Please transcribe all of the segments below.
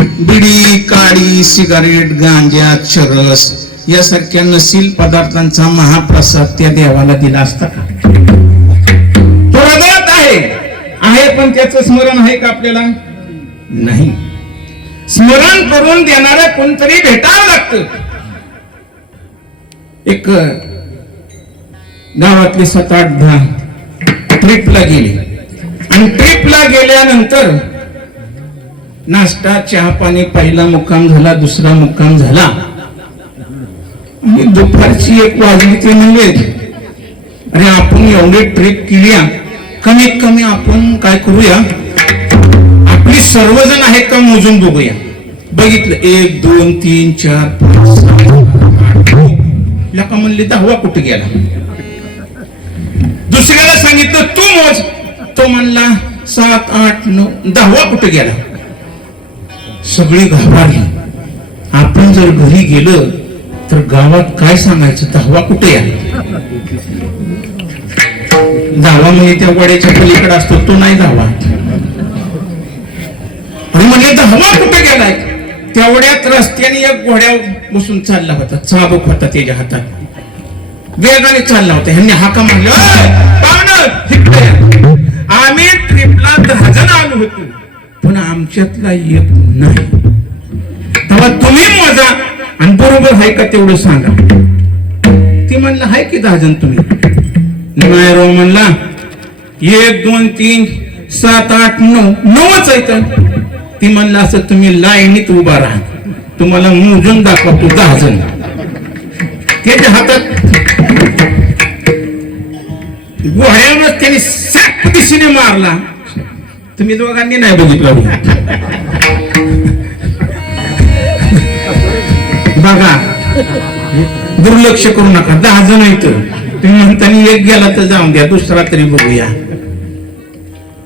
बिडी, काडी, सिगारेट, गांजा, चरस यासारख्या नशील पदार्थांचा महाप्रसाद त्या देवाला दिला असता का? तो हृदयात आहे पण त्याचं स्मरण आहे का आपल्याला? नाही. स्मरण करून देणारा कोणतरी भेटावं लागतं. एक गावातले 7-8-10 ट्रिपला गेले आणि ट्रिपला गेल्यानंतर नाश्ता चहा पाणी पहिला मुक्काम झाला, दुसरा मुक्काम झाला आणि दुपारची 1 वाजली. ते म्हणले अरे आपण एवढी ट्रिप केली, कमीत कमी आपण काय करूया, आपली सर्वजण आहेत का मोजून बघूया. बघितलं 1 2 3 4 5 लका म्हणले 10वा कुठे गेला. दुसऱ्याला सांगितलं तू मोज, तो म्हणला 7 8 9 10वा कुठे गेला. सगळे घाबरले. आपण जर घरी गेलं तर गावात काय सांगायचं, 10वा कुठे या. 10वा म्हणजे त्या वड्याच्या पलीकडे असतो तो नाही 10वा. आणि म्हणजे 10वा कुठे गेलाय. तेवढ्यात रस्त्याने एक घोड्यावर बसून चालला होता, चाबूक होता त्याच्या हातात, वेगाने चालला होता. ह्यांनी हाका मारले, आम्ही ट्रिपला 10 जण आलो होतो पण आमच्यातला एक नाही. तेव्हा तुम्ही मोजा आणि बरोबर आहे का तेवढं सांगा. ती म्हणला आहे की 10 जण तुम्ही. नायराव म्हणला 1 2 3 7 8 9 9च आहेत. ती म्हणला असं तुम्ही लाईनीत उभा राहा, तुम्हाला मोजून दाखवतो 10 जण. त्याच्या हातात घोड्यावरच त्यांनी 7 दिशेने मारला. तुम्ही दोघांनी नाही बघितलं बघा, दुर्लक्ष करू नका. 10 जण इथं तुम्ही म्हणताना एक गेला तर जाऊन द्या, दुसरा तरी बघूया.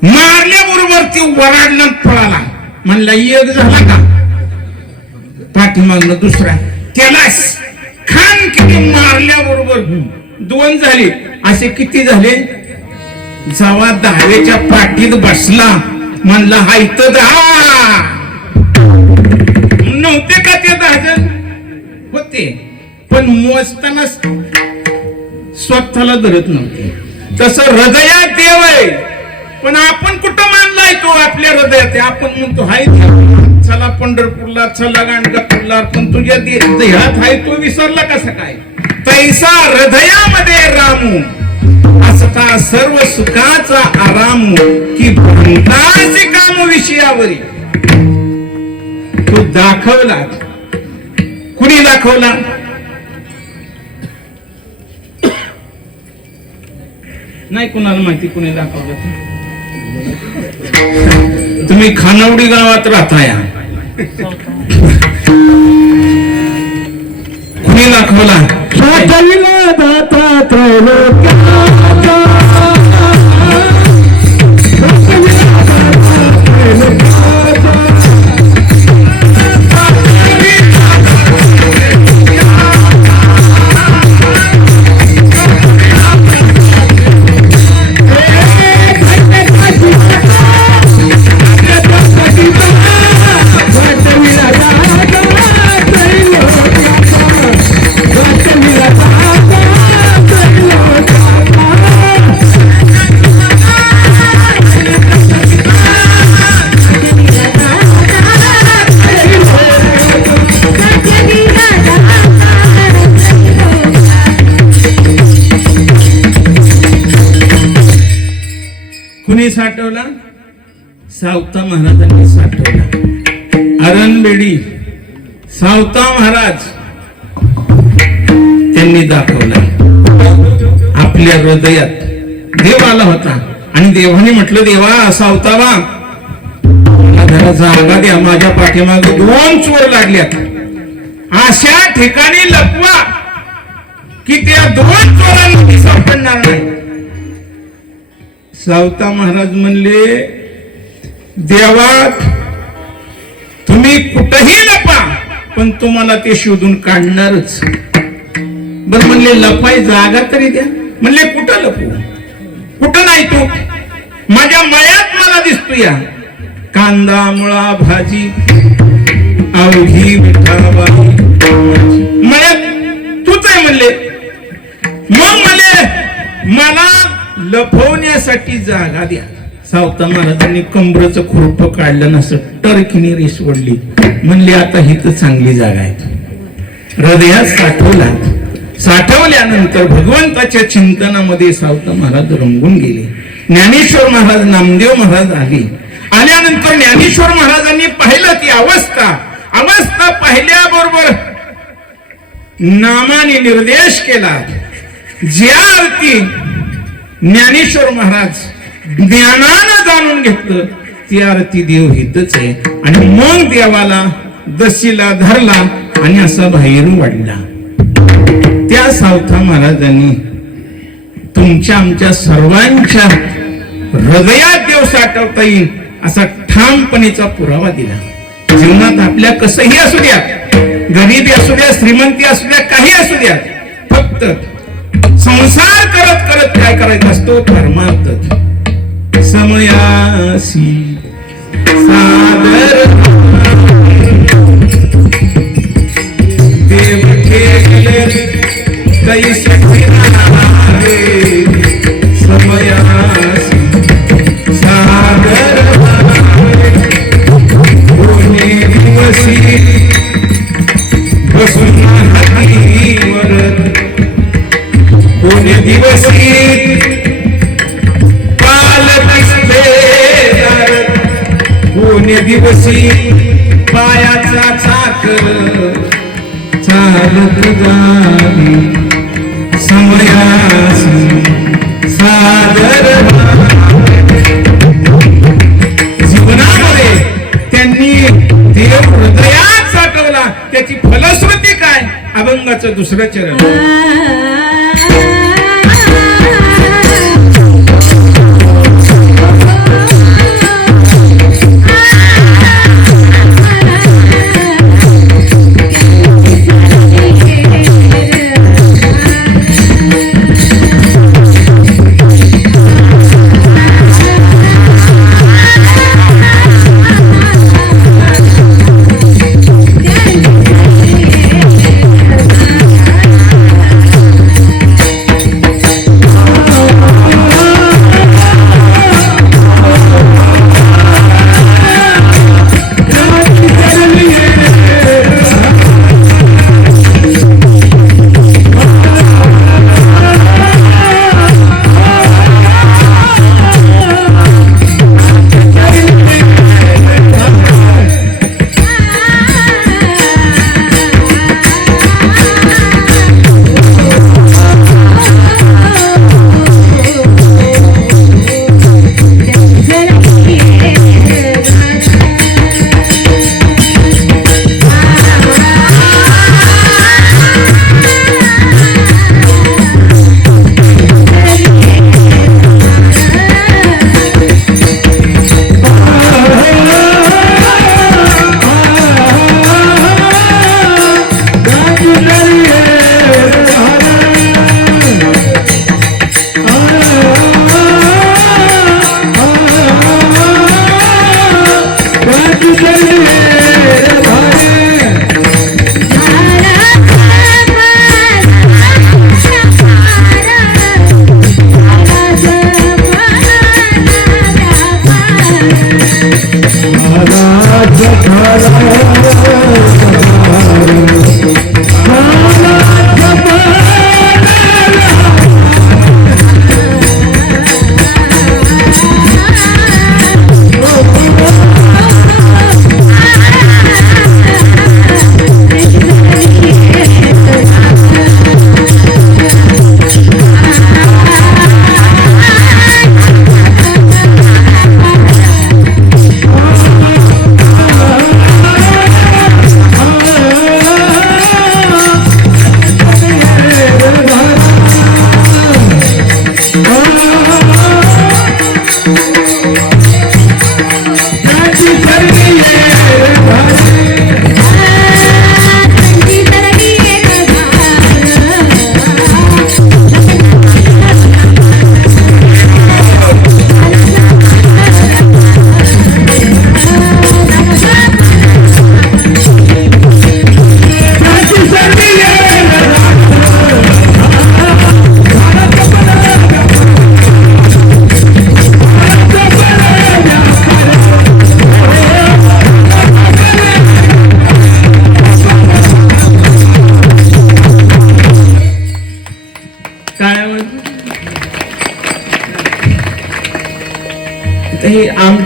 मारल्याबरोबर ती वराडला पळाला. म्हणला एक झाला का, पाठीमागनं दुसरा. त्याला खान किती मारल्याबरोबर 2 झाले. असे किती झाले. जेव्हा 10व्याच्या पाठीत बसला म्हणला हा इथं 10 नव्हते का ते 10 जण होते, पण मोजताना स्वतःला धरत नव्हते. तसं हृदयात देव आहे, पण आपण कुठं मानलाय तो आपल्या हृदयात. आपण म्हणतो हाय चला पंढरपूरला, चला गाणगापूरला, पण तुझ्या देहात हाय तो विसरला कसा काय. तैसा हृदयामध्ये रामू असता सर्व सुखाचा आराम की भ्रांतासी काम विषयावरी. तो दाखवला. कुणी दाखवला. नाही कुणाला माहिती कुणी दाखवलं. तुम्ही खानावडी गावात राहता या. कुणी दाखवला. कुणी साठवला. सावता महाराजांनी साठवला. अरणबेडी सावता महाराज त्यांनी दाखवला. आपल्या हृदयात देव आला होता आणि देवाने म्हटलं देवा सावतावा मला जागा द्या, माझ्या पाठीमागे 2 चोर लागल्यात, अशा ठिकाणी लपवा की त्या 2 चोरांना सापडणार नाही. सावता महाराज म्हणले देवा तुम्ही कुठेही लपा पण तुम्हाला ते शोधून काढणारच. बर म्हणले लपाय जागा तरी द्या. म्हणले कुठं लपू. कुठं नाही तू माझ्या मळ्यात मला दिसतो या. कांदा मुळा भाजी अवघी विठाबाई मला तूच आहे म्हणले. मग म्हणले मला लपवण्यासाठी जागा द्या. सावता महाराजांनी कंबरचं खुरप काढलं नसं टर्कीने रेस ओढली. म्हणले आता ही तर चांगली जागा आहे. हृदयात साठवला. साठवल्यानंतर भगवंताच्या चिंतनामध्ये सावता महाराज रंगून गेले. ज्ञानेश्वर महाराज नामदेव महाराज आल्यानंतर ज्ञानेश्वर महाराजांनी पाहिलं ती अवस्था पाहिल्याबरोबर नामाने निर्देश केला. ज्या अर्थी ज्ञानेश्वर महाराज ज्ञानानं जाणून घेतलं ती अर्थी देव हितच आहे. आणि मग देवाला दशीला धरला आणि असा बाहेर वाढला. त्या सावता महाराजांनी तुमच्या आमच्या सर्वांच्या हृदयात देव साठवता येईल असा ठामपणेचा पुरावा दिला. जीवनात आपल्या कसंही असू द्या, गरिबी असू द्या, श्रीमंती असू द्या, काही असू द्या, फक्त संसार करत करत काय करायचा असतो? परमार्थ. समयासी सादर देव केले कैसे समयासी सादर कोणी दिवसी बसून हातीवर कोणी दिवसी कोणी दिवसी पायाचा चाकर चालत जावी समयासी सादर. जीवनामध्ये त्यांनी देव हृदयात साठवला. त्याची फलश्रुती काय? अभंगाचं दुसरं चरण.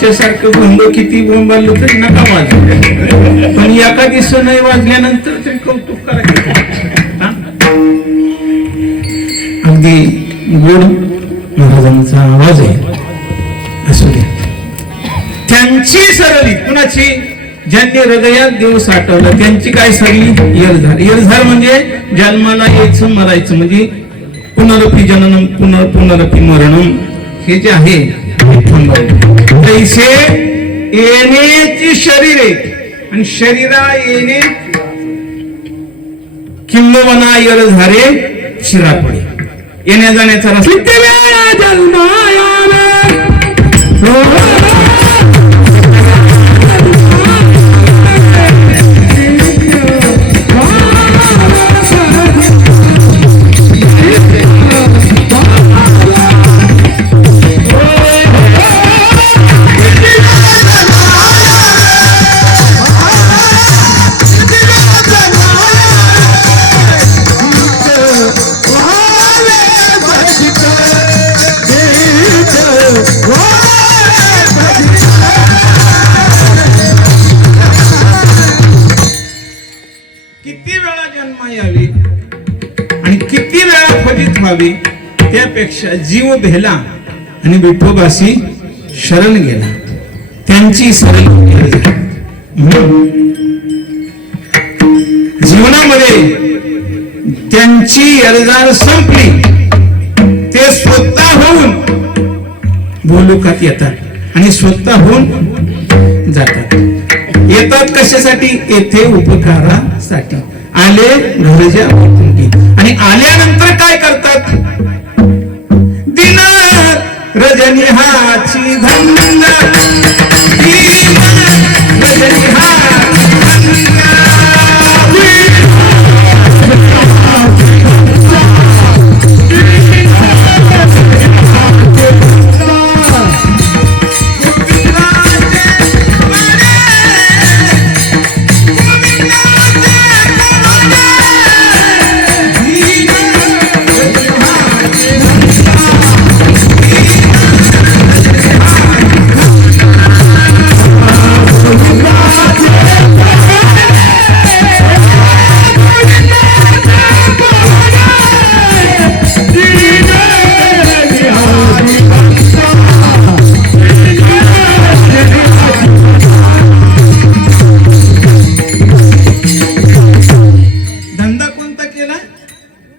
आमच्यासारखं भंग किती बोंबालो तरी नका वाजू, पण एका दिवस नाही वाजल्यानंतर तरी कौतुक करायचं. अगदी गोड महाराजांचा आवाज आहे. असू द्या. त्यांची सरली कुणाची, ज्यांनी हृदयात देव साठवला त्यांची काय सरली, येरझार. येरझार म्हणजे जन्माला यायचं मरायचं, म्हणजे पुनरपी जननम पुनरपी मरणम, हे जे आहे हे थांबवलं. तैसे येण्याची शरीर आहे आणि शरीरा येणे किंबवना येरझारे शिरापडे. येण्या जाण्याचा रस्ता किती वेळा जन्माया त्यापेक्षा जीव भेला आणि विठोबाशी शरण गेला, त्यांची सरल. जीवनामध्ये त्यांची येरझार संपली. ते स्वतःहून भूलोकात येतात आणि स्वतःहून जातात. येतात कशासाठी, येथे उपकारासाठी आले घरच्या वैकुंठी. आणि आल्यानंतर काय करतात, रजनी हाची धन्या रजनी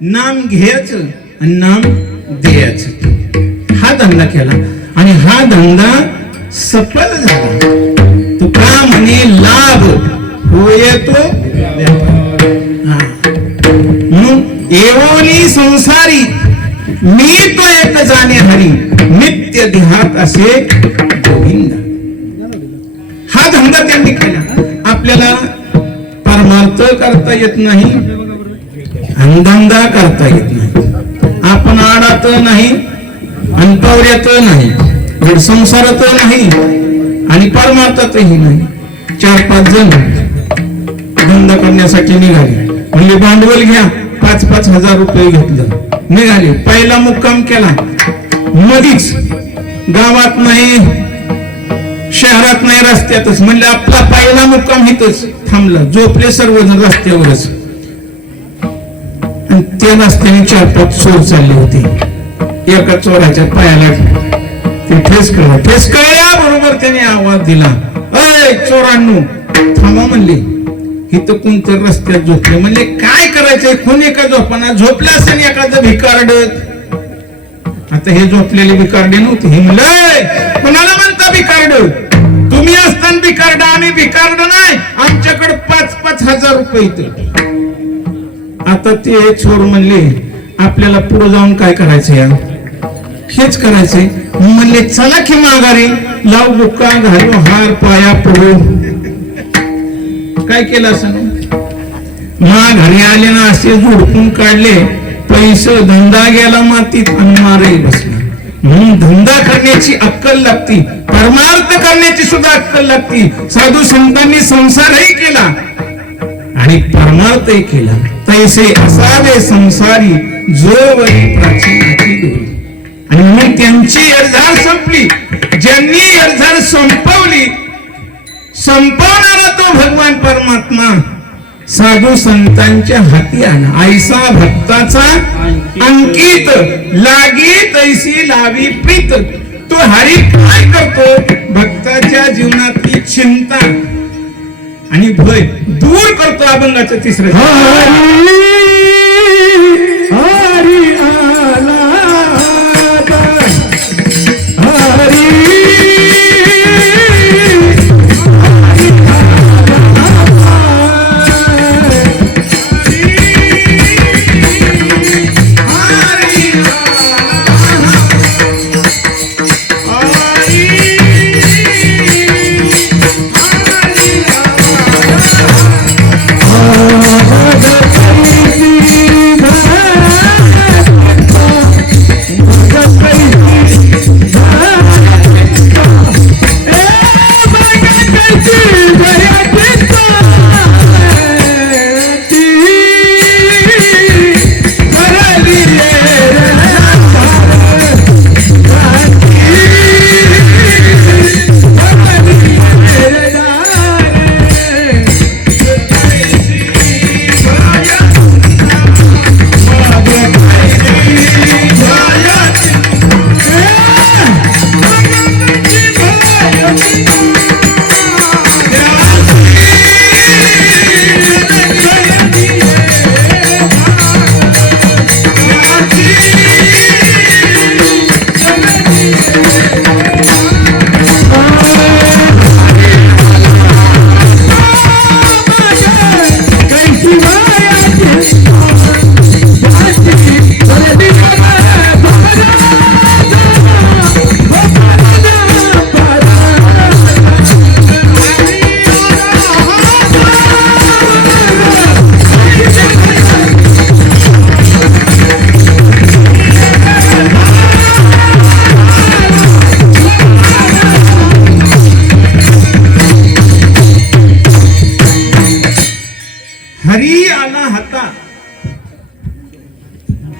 नाम घ्यायचं आणि नाम द्यायचं, हा धंदा केला आणि हा धंदा सफल झाला. तुका म्हणे लाभ होय तो म्हणून एवोनी संसारी मी तो एक जाणे हरी नित्य देहात असे गोविंद. हा धंदा त्यांनी केला. आपल्याला परमार्थ करता येत नाही आणि धंदा करता येत नाही. आपण आडात नाही आणि पवऱ्यात नाही, संसारात नाही आणि परमार्थातही नाही. 4-5 जण धंदा करण्यासाठी निघाले. म्हणजे भांडवल घ्या, 5-5 हजार रुपये घेतलं, निघाले. पहिला मुक्काम केला मधीच, गावात नाही शहरात नाही, रस्त्यातच. म्हणजे आपला पहिला मुक्काम इथंच थांबला. झोपले सर्वजण रस्त्यावरच. त्या रस्त्याने 4-5 चोर चालले होते. एका चोराच्या पायाला ते ठेस कळल्याबरोबर त्याने आवाज दिला, अय चोरांनो थांबा म्हणले. इथं कोणतं रस्त्यात झोपले. म्हणले काय करायचंय, कोणी एका झोपाना झोपलं असेल एखादं भिकारड. आता हे झोपलेले भिकारडे नव्हते. हे म्हणलं कोणाला म्हणता भिकारड, तुम्ही असताना भिकारड, आम्ही भिकारड नाही, आमच्याकडे 5-5 हजार रुपये इथं. आता ते चोर म्हणले आपल्याला पुढे जाऊन काय करायचं, या हेच करायचंय. म्हणले चला की माघारी, लाव बुक्का घालू हार पाया पडू. काय केलं असं, माघारी आले ना असे झोडपून काढले. पैसे धंदा गेला मातीत आणि मारही बसला. म्हणून धंदा करण्याची अक्कल लागती, परमार्थ करण्याची सुद्धा अक्कल लागती. साधू संतांनी संसारही केला आणि परमार्थही केला. तैसे असावे संसारी जोवरी प्राचीनाची दोरी. आणि म्हणून त्यांची एरझार संपली. ज्यांनी एरझार संपवली, संपवणारा तो भगवान परमात्मा साधू संतांच्या हाती आला. ऐसा भक्ताचा अंकित, लागी तैसी लावी प्रीत. तो हरी काय करतो? भक्ताच्या जीवनातली चिंता आणि भय दूर करतो. अभंगाचं तिसरं हरी आला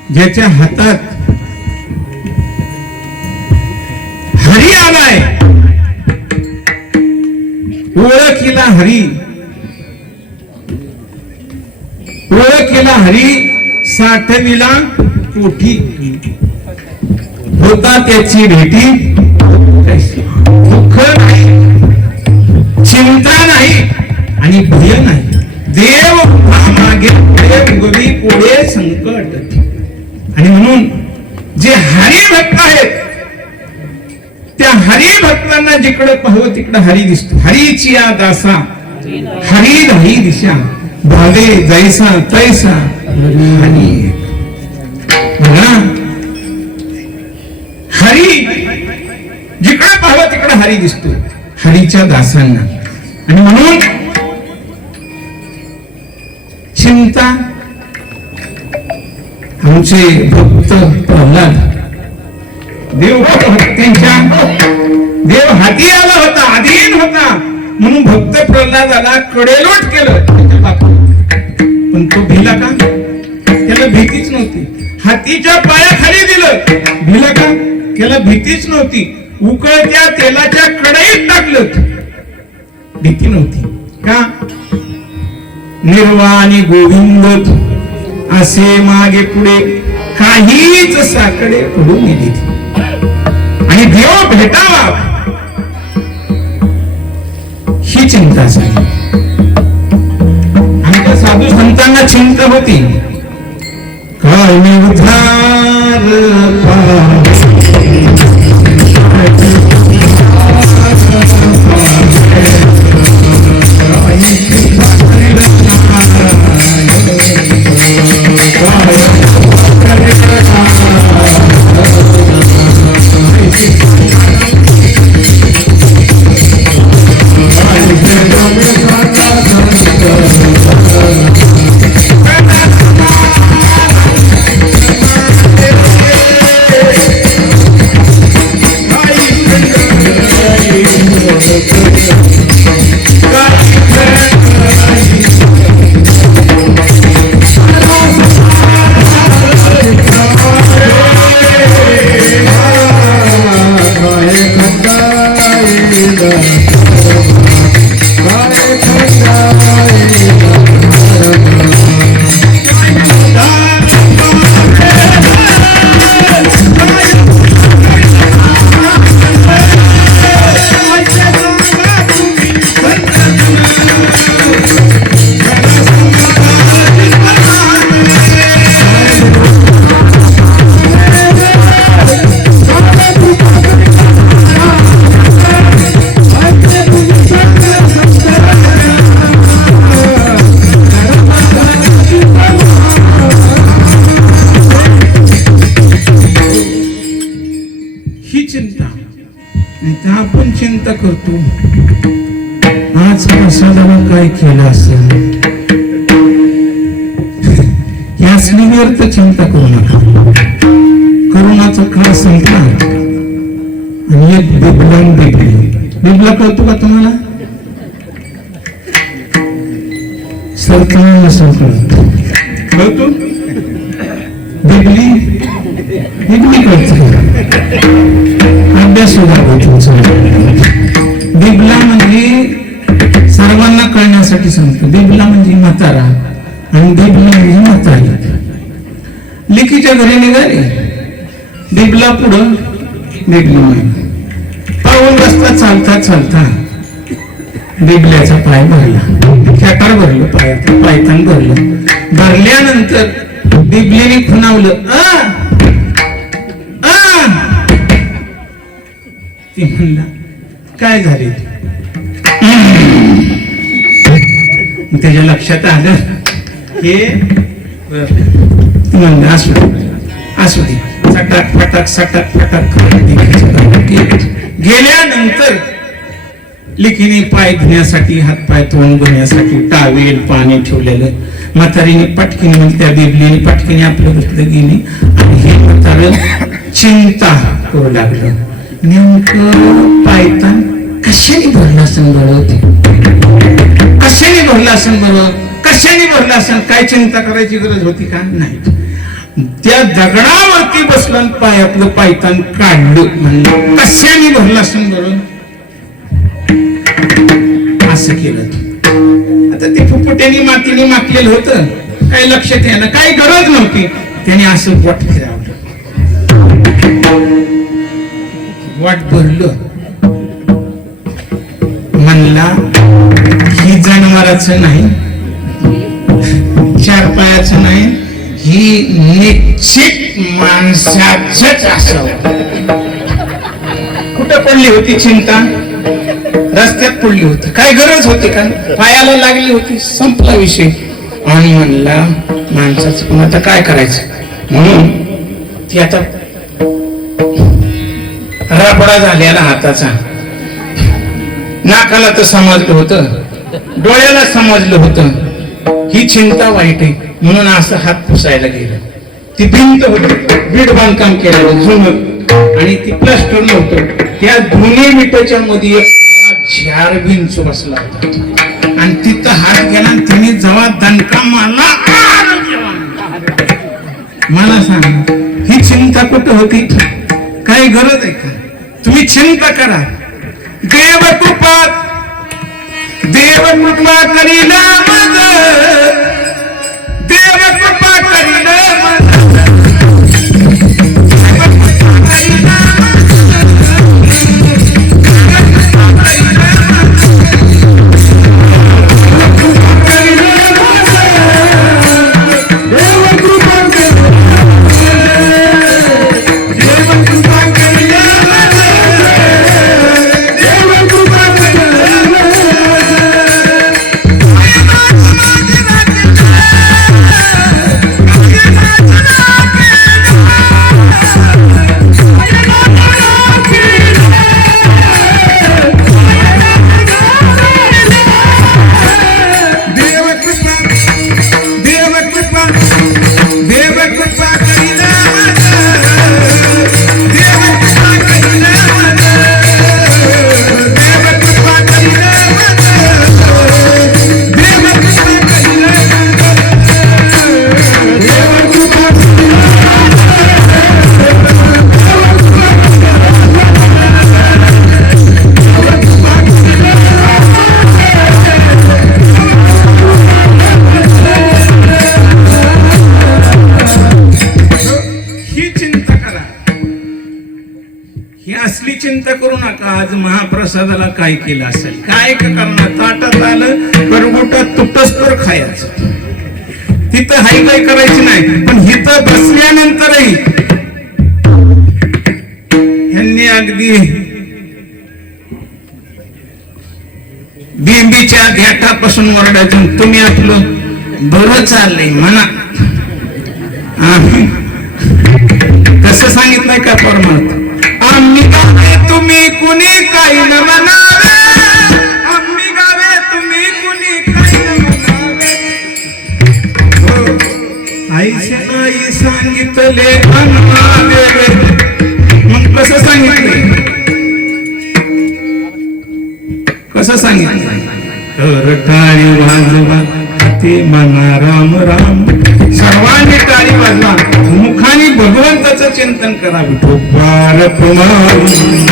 ज्याच्या हातात हरी आलाय, ओळखीला हरी, ओळखीला हरी, साठविला कोठी, होता त्याची भेटी, दुःख नाही, चिंता नाही आणि भय नाही. देव मागे उगवी पुढे संकट. आणि म्हणून जे हरिभक्त आहेत त्या हरिभक्तांना जिकडे पाहावं तिकडे हरी दिसतो. हरीची या दासा हरी नाही दिशा, भावे जैसा तैसा हरी. बघा, हरी जिकडे पाहावं तिकडे हरी दिसतो हरीच्या दासांना. आणि म्हणून चिंता आमचे भक्त प्रल्हाद देव भक्तांच्या देव हाती आला होता, अधीन होता म्हणून भक्त प्रल्हादाला कडेलोट केलं त्याच्या बापाने. पण तो भिला का? त्याला भीतीच नव्हती. हातीच्या पायाखाली दिलं, भिला का? त्याला भीतीच नव्हती. उकळत्या तेलाच्या कढईत टाकलं, भीती नव्हती. का? निर्वाणी गोविंद असे मागे पुढे काहीच साकडे पडून गेली आणि देव भेटावा ही चिंता झाली. आमच्या साधू संतांना चिंता होती, काय उद्धार आपण चिंता करतो आज प्रसादाला काय केलं असेल, याच व्यर्थ चिंता करू नका. करोनाचा काळ संपला आणि एक बिबला कळतो का तुम्हाला? सरकारला कळतो बिबली कळतो. अभ्यास बिबला म्हणजे सर्वांना कळण्यासाठी सांगतो. बिबला म्हणजे म्हातारा आणि बिबली म्हणजे म्हातारी. लेकीच्या घरी निघाले, बिबला पुढं बिबली मागे. पाऊल रस्ता चालता चालता बिबल्याचा पाय भरला, खेटार भरलं, पायथान भरलं. भरल्यानंतर बिबलीने खुणावलं, ती म्हणला काय झाले? त्याच्या लक्षात आलं हे म्हणलं असू दे सटाक फटाक गेल्यानंतर लिखीने पाय धुण्यासाठी, हात पाय तोंड धुण्यासाठी टावेल पाणी ठेवलेलं. म्हातारीने पटकीने म्हणजे त्या बिबलीने पटकीने आपलं घेतलं गेली आणि हे म्हातारं चिंता करू लागलं. नेमकं पायतान कशाने भरला असेल बरं, कशाने भरला असेल बरं, कशाने भरला असेल? काय चिंता करायची गरज होती का? नाही. त्या दगडावरती बसलं पाय आपलं पायतान काढलं. म्हणलं कशाने भरला असेल बरं, असं केलं. आता ते फुफुट्याने मातीने माखलेलं होतं, काही लक्षात यायला काही गरज नव्हती. त्याने असं वाट फिरावलं, वाट भरलं. म्हणला ही जनावराचं नाही, चार पायाचं नाही, ही निश्चित माणसाचंच असावं. कुठं पडली होती चिंता? रस्त्यात पडली होती. काय गरज होती का? पायाला लागली होती, संपला विषय. आणि म्हणला माणसाचं, पण आता काय करायचं म्हणून ती आता राबडा झालेला हाताचा, नाकाला तर समजलं होतं, डोळ्याला समजलं होतं ही चिंता वाईट आहे म्हणून असं हात पुसायला गेलं. ती भिंत होती, वीट बांधकाम केलेलं जुनं आणि ती प्लास्टर नव्हतं. त्या दोन्ही विटाच्या मध्ये झार भिंच बसला होता आणि तिथं हात गेला आणि तिने जेव्हा दणका मारला, मला सांगा ही चिंता कुठं होती? काही गरज आहे का? तुम्ही चिंता करा. देव कृपा करीला मदत, देव कृपा करीला चिंता करू नका, आज महाप्रसादाला काय केलं असेल, काय करणार, ताटात आलं करगोटात तुटस तर खायचं, तिथं हाय काय करायची नाही. पण हिथं बसल्यानंतरही ह्यांनी अगदी बिंबीच्या घाटापासून ओरडायचं, तुम्ही आपलं बरं चाललंय म्हणा. कसं सांगितलंय का परमार्थ, आम्ही गावे तुम्ही कुणी काही न म्हणावे, आम्ही गावे तुम्ही कुणी काही न म्हणावे. आई सांगितले अन्नावे, मग कसं सांगितलंय, कसं सांगितलं, तर टाळी वाजवा ते म्हणा राम राम. सर्वांनी टाळी वाजवा, मुखाने भगवंताचं चिंतन करा. विठोबार कुमारी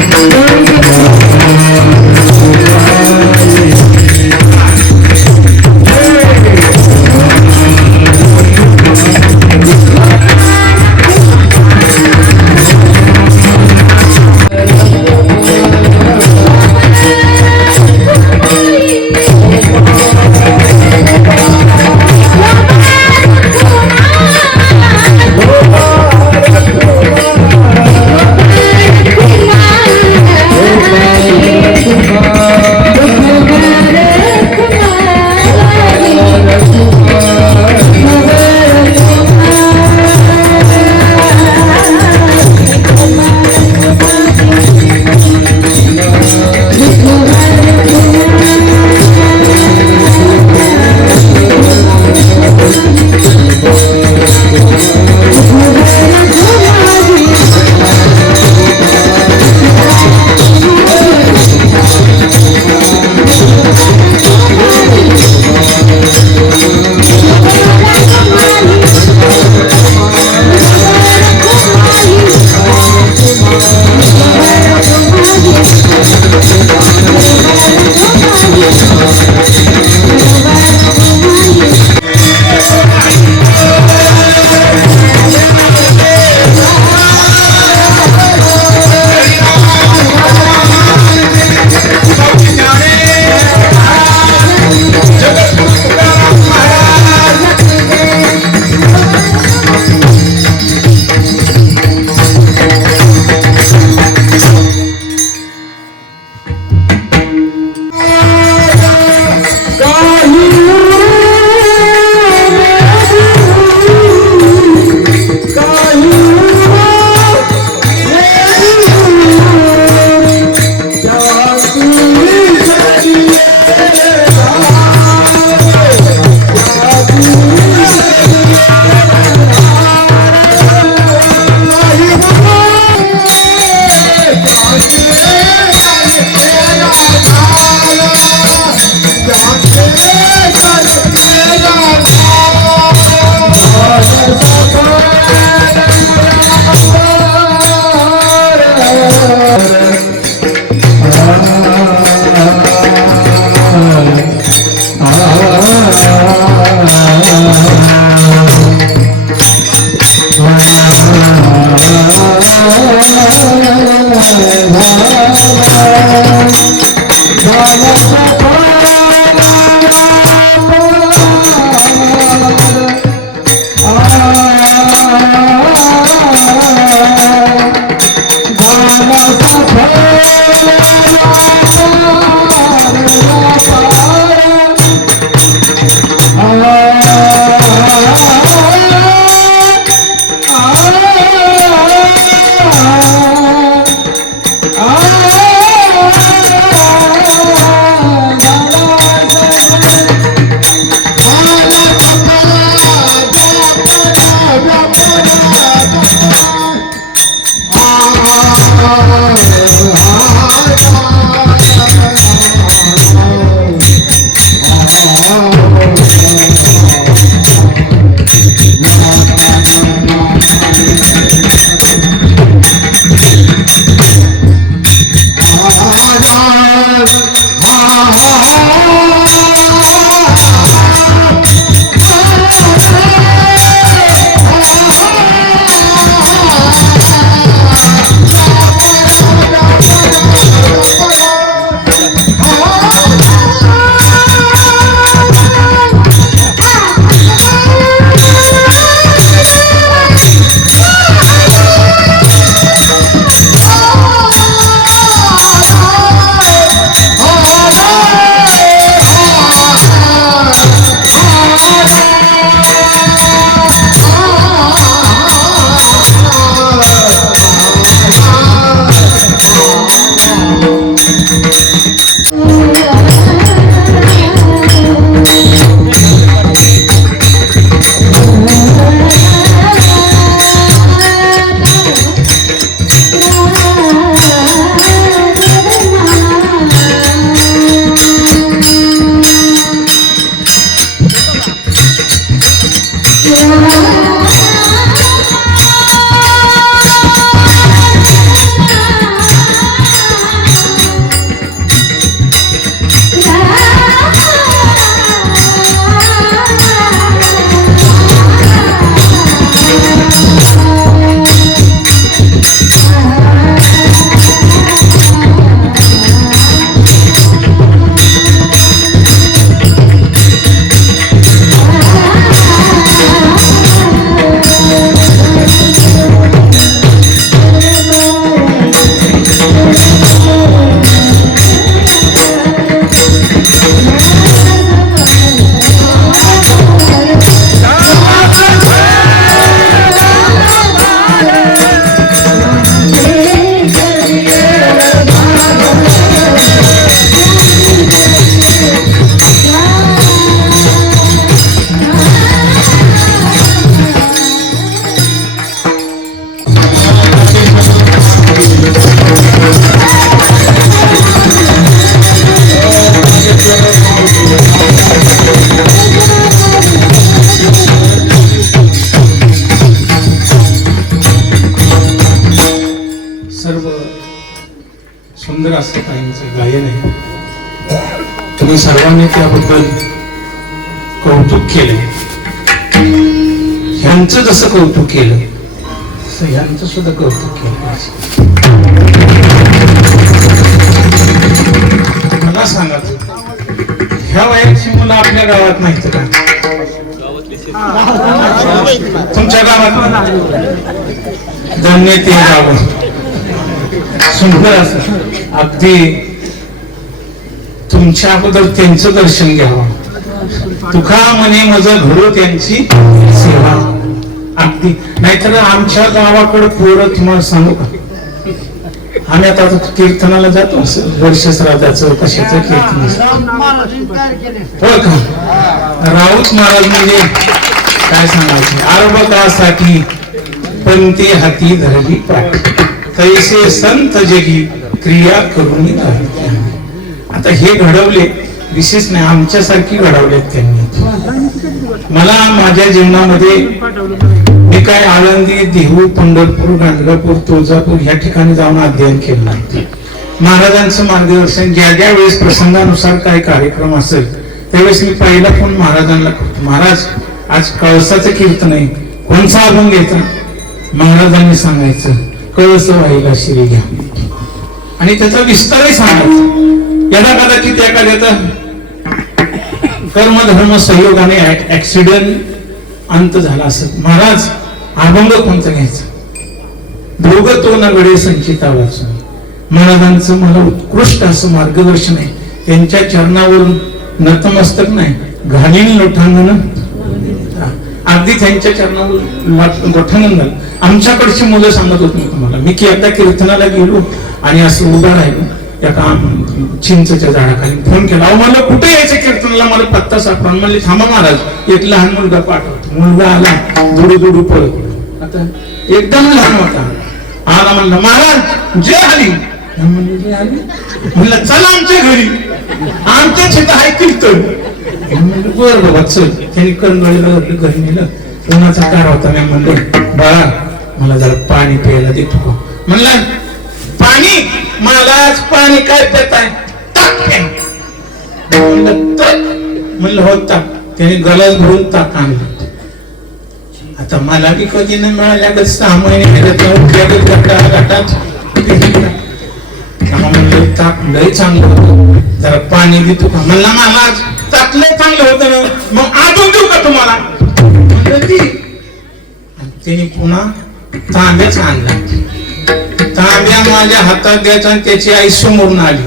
सुंदर असं ताईंचं गायन आहे. तुम्ही सर्वांनी त्याबद्दल कौतुक केलं. ह्यांचं जसं कौतुक केलं तसं ह्यांचं सुद्धा कौतुक केलं. मला सांगा, ह्या वयाची मुलं आपल्या गावात नाहीत का? तुमच्या गावात धन्य ते गाव सुंदर असं. अगदी तुमच्या अगोदर त्यांचं दर्शन घ्यावं. तुका म्हणे मज घडो त्यांची सेवा. अगदी नाहीतर आमच्या गावाकडे पोरं तुम्हाला सांगू का, आम्ही आता कीर्तनाला जातो वर्ष श्राद्धाचं कशाचं कीर्तन. हो का, राऊत महाराज म्हणजे काय सांगायचे, आरबकासाठी पंते हाती धरली पाठ, कैसे संत जगी क्रिया करून नाही. आता हे घडवले विशेष नाही, आमच्यासारखी घडवले त्यांनी. मला माझ्या जीवनामध्ये मी काय आळंदी, देहू, पंढरपूर, गाणगापूर, तुळजापूर ह्या ठिकाणी जाऊन अध्ययन केलं नाही. महाराजांचं मार्गदर्शन ज्या ज्या वेळेस प्रसंगानुसार काही कार्यक्रम असेल त्यावेळेस मी पहिला फोन महाराजांना करतो. महाराज आज कळसाचं कीर्तन आहे, कोणचा अभंग घ्यायचा? महाराजांनी सांगायचं कळस व्हायला श्री घ्या, आणि त्याचा विस्तारही सांगायचा. यदा कदाचित एखाद्याचा कर्मधर्म संयोगाने ऍक्सिडेंट अंत झाला असत, महाराज अभंग कोणता घ्यायचा? दोघं तो नगडे संचिता वाचून. महाराजांचं मला उत्कृष्ट असं मार्गदर्शन आहे. त्यांच्या चरणावरून नतमस्तक नाही, घालीन लोटांगण. अगदी त्यांच्या चरणावर लोटांगण झालं. आमच्याकडची मुलं सांगत होत मी तुम्हाला, मी की एकदा कीर्तनाला गेलो आणि असं उभा राहिलो एका चिंचच्या झाडाखाली. फोन केला, अहो मला कुठे यायचं कीर्तनाला, मला पत्ता सापडा. म्हणले थांबा महाराज, एक लहान मुलगा पाठवतो. मुलगा आला, दुडू दुडू पळत, आता एकदम लहान होता. आला म्हणला, महाराज जय हरी. म्हणलं चला आमच्या घरी, आमच्या शेतात आहे कीर्तन. बर बाबा चल. त्यांनी कणगळीला घरी नेलं. कोणाचा कार होता? मी म्हणलं बाळा मला जरा पाणी प्यायला देतो का? म्हणलं पाणी? मलाच पाणी काय देताय? म्हणलं हो ताक. त्याने गलास भरून ताक आणलं. आता मला बी कधी नाही मिळाल्या, 6 महिने गटात. म्हणलं ताक लय चांगलं होतं, जरा पाणी देतो का? म्हणला मला ताक लय चांगलं होतं ना, मग अजून देऊ का तुम्हाला? म्हणलं ती. त्याने पुन्हा तांब्याच आणला. तांब्या माझ्या हातात द्यायचा आणि त्याची आई समोरून आली.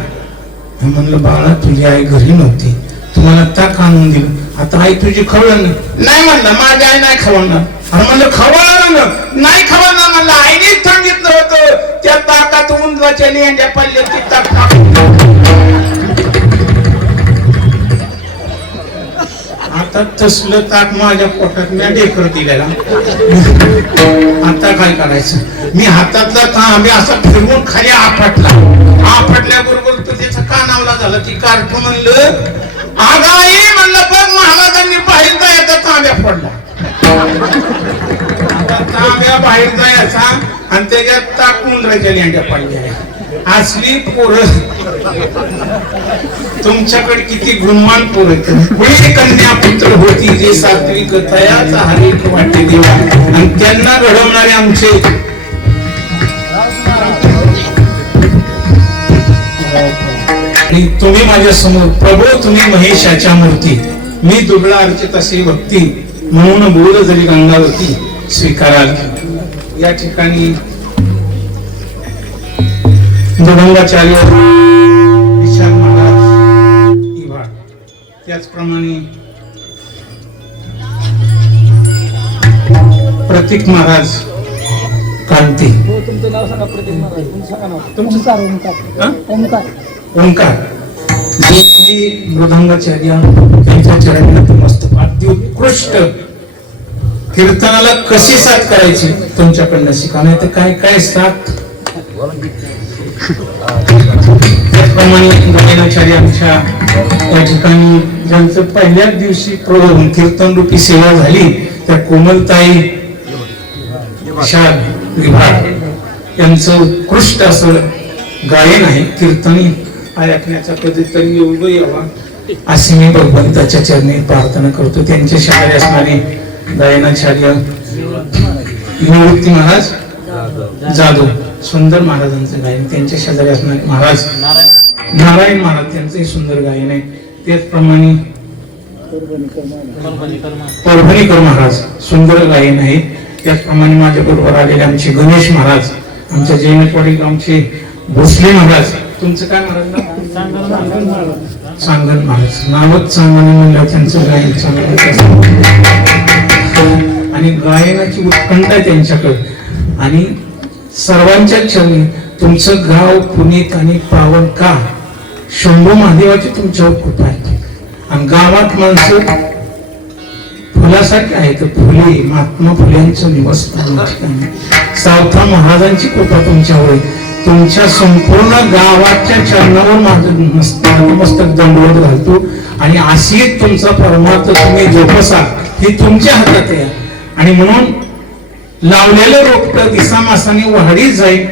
म्हणलं बाळा तुझी आई घरी नव्हती, तुम्हाला ताक आणून दिलं, आता आई तुझी खवळण नाही. म्हणलं माझी आई नाही खवळणार. अरे म्हणलं खवळणार नाही, खवळणार. म्हणलं आईनेच सांगितलं होतं त्या ताकात उंदराच्या लेंड्या पडल्या, ती ताक आता तसलं ताक माझ्या पोटात मी ढेकर दिलेला. आता काय करायचं? मी हातातला तांब्या असा फिरवून खाली आपटला. आपटल्याबरोबर तो त्याचा कानावला झाला. ती कार्ट म्हणलं आगाई, म्हणलं बघ महाराजांनी पाहिलं तर याचा तांब्या पडला. त्याच्यात टाकून राहायच्या लेंड्या पाडल्या असली पोरं तुमच्याकडे किती गुणवान पोरं कुणी कन्या पुत्र होती जे सात्विक तयाचा हरिक वाटे देवा आणि त्यांना घडवणारे आमचे आणि तुम्ही माझ्या समोर प्रभू तुम्ही महेशाच्या मूर्ती मी दुबळा अर्चित अशी भक्ती म्हणून बोल जरी गंगावती स्वीकाराल या ठिकाणी मृदंगाचार्य विशाल महाराज इव्हाळ त्याचप्रमाणे प्रतीक महाराज कांती तुमचं नाव सांगा. प्रतीक महाराज तुमचं सांगा नाव. तुमचं चार ओंकार. ओंकार जी मृदंगाचार्य त्यांच्या चरणात मस्त अगदी उत्कृष्ट कीर्तनाला कशी साथ करायची तुमच्याकडनं शिका नाही तर काय काय साथ त्याचप्रमाणे गायनाचार्य आमच्या या ठिकाणी ज्यांचं पहिल्याच दिवशी कीर्तन रूपी सेवा झाली त्या कोमलताई विभाग यांचं उत्कृष्ट असं गायन आहे कीर्तनी ऐकण्याचा कधीतरी योग यावा अशी मी भगवंताच्या चरणी प्रार्थना करतो. त्यांच्या शेजारी असणारे गायनाचार्य निवृत्ती महाराज जाधव सुंदर महाराजांचं गायन त्यांच्या शेजारी असणारे महाराज नारायण महाराज त्यांचंही सुंदर गायन आहे. त्याचप्रमाणे परभणीकर महाराज सुंदर गायन आहे. त्याचप्रमाणे माझ्या बरोबर आलेले आमचे गणेश महाराज आमच्या जैनकवाडी गावचे भोसले महाराज तुमचं काय महाराज सांगन महाराज नावच सांगन म्हणलं त्यांचं गायन चांगलं आणि गायनाची उत्कंठा आहे त्यांच्याकडे आणि सर्वांच्या चरणी तुमचं गाव पुनीत आणि पावन का शंभू महादेवाची तुमच्यावर कृपा आहे आणि गावात माणसं फुलासाठी आहे तर फुले महात्मा फुल्यांचं निवासस्थान सावथा महाराजांची कृपा तुमच्यावर तुमच्या संपूर्ण गावाच्या चरणावर माझं मस्तक दंडवत घालतो आणि अशी तुमचा परमार्थ तुम्ही जोपासा हे तुमच्या हातात आहे आणि म्हणून लावलेलं रोपट दिसामासाने वाढीत जाईल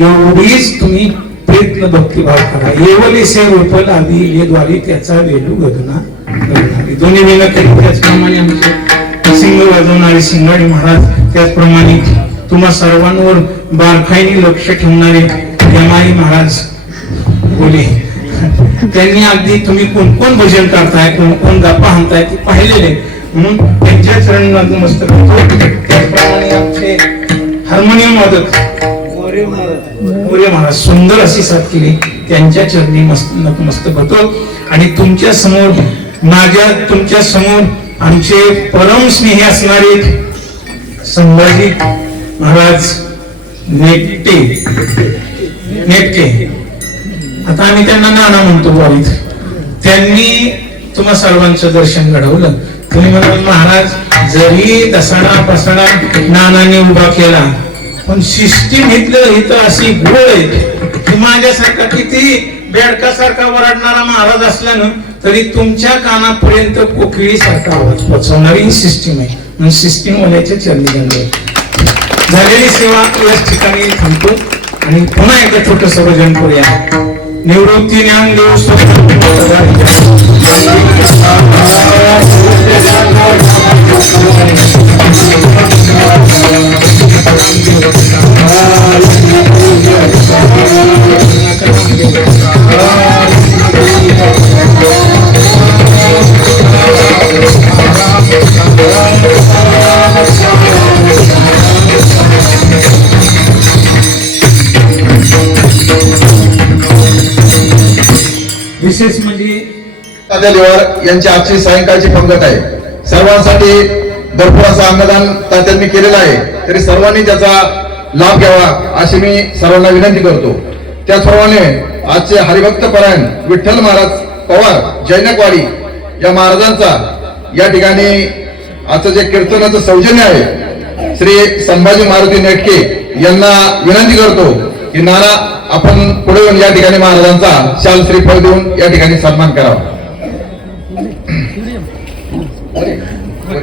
एवढीच तुम्ही प्रयत्न भक्तिभाव करा. येवलेसे रोप लावी ये द्वारी त्याचा वेलू गगना दोन्ही वेळा करी. त्याचप्रमाणे आमचे सिंग वाजवणारे सिंगाडी महाराज त्याचप्रमाणे तुम्हा सर्वांवर बारकाईने लक्ष ठेवणारे यमाई महाराज बोले त्यांनी अगदी तुम्ही कोण कोण भजन करताय कोण कोण गप्पा हाणताय ते पाहिलेले म्हणून त्यांच्या चरणी मस्त करतो. त्याचप्रमाणे आमचे हार्मोनियम वादक मोरे महाराज सुंदर अशी साथ केली त्यांच्या चरणी मस्त करतो आणि तुमच्या समोर आमचे परम स्नेही असणारे संभाजी महाराज नेटके आता आम्ही त्यांना नाना म्हणतो बोलीत त्यांनी तुम्हा सर्वांचं दर्शन घडवलं. तुम्ही म्हणाल महाराज जरी दसाडा पसाडा नानाने उभा केला पण सिस्टीम इथं अशी गोळ आहे की माझ्यासारखा किती बेडकासारखा वरडणारा महाराज असल्यानं तरी तुमच्या कानापर्यंत कोकिळी सारखा आवाज पोहोचवणारी सिस्टीम आहे म्हणून सिस्टीम वाल्याच्या चरणी झालेली सेवा याच ठिकाणी थांबतो आणि पुन्हा एकदा छोटंसं भजन करूया. निवृत्ती ज्ञानदेव विशेष म्हणजे तात्यादेवर यांची आजची सायंकाळची पंगत आहे. सर्वांसाठी भरपूर असं अन्नदान तात्यांनी केलेलं आहे तरी सर्वांनी त्याचा लाभ घ्यावा अशी मी सर्वांना विनंती करतो. त्याचप्रमाणे आजचे हरिभक्त परायण विठ्ठल महाराज पवार जैनकवाडी या महाराजांचा या ठिकाणी आजचं जे कीर्तनाचं सौजन्य आहे श्री संभाजी मारुती नेटके यांना विनंती करतो की नाना आपण पुढे येऊन या ठिकाणी महाराजांचा शाल श्रीफळ देऊन या ठिकाणी सन्मान करावा.